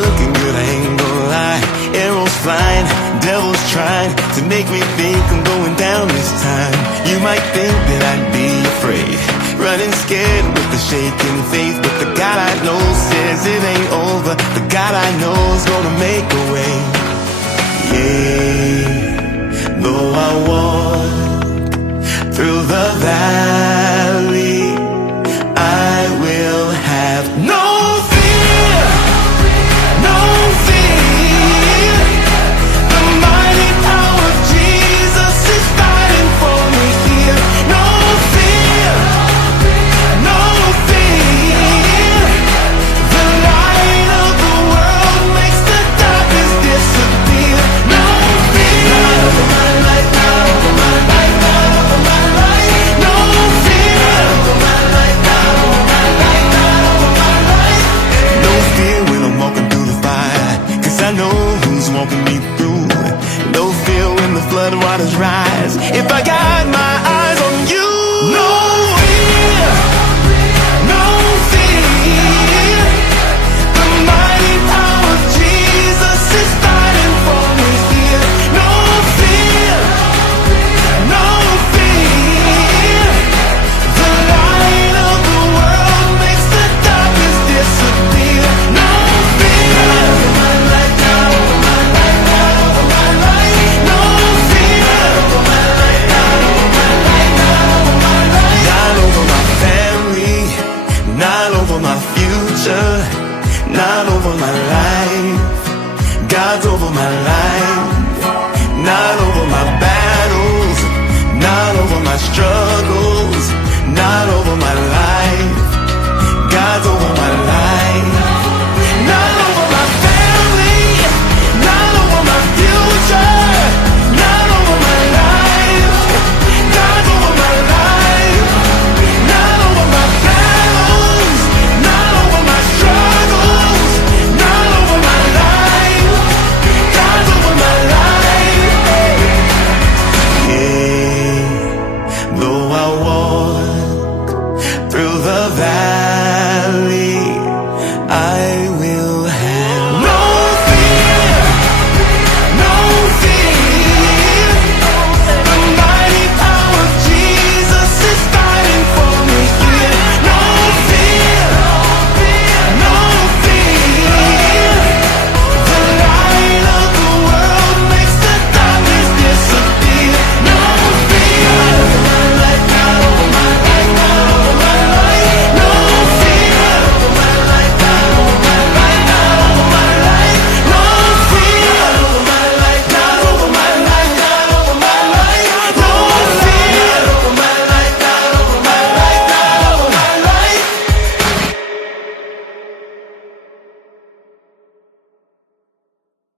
looking good, I ain't gonna lie. Arrows flying, devils trying to make me think I'm going down this time. You might think that I'd be afraid, running scared with the shaking faith, but the God I know says it ain't over. The God I know is gonna make a way. Yeah, though I walk through the valley